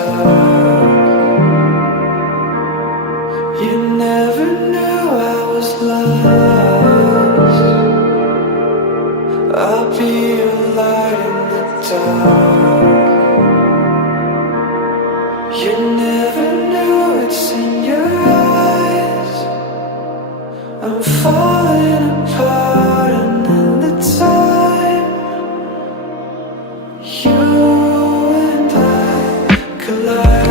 dark. You never knew I was lost. I'll be your light in the dark. You never knew it's in your eyes. I'm falling apart, and in the time you and I collide.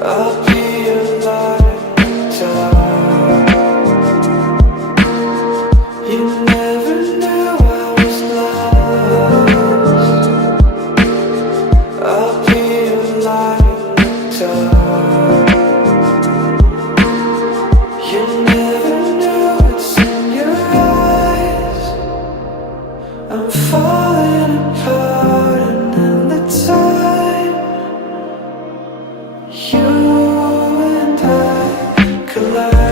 I'll be your light in the dark. You never knew I was lost. I'll be your light in the dark. You never knew it's in your eyes. I'm falling apart, and in the time you and I collide.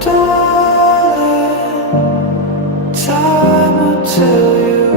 Darling, time will tell you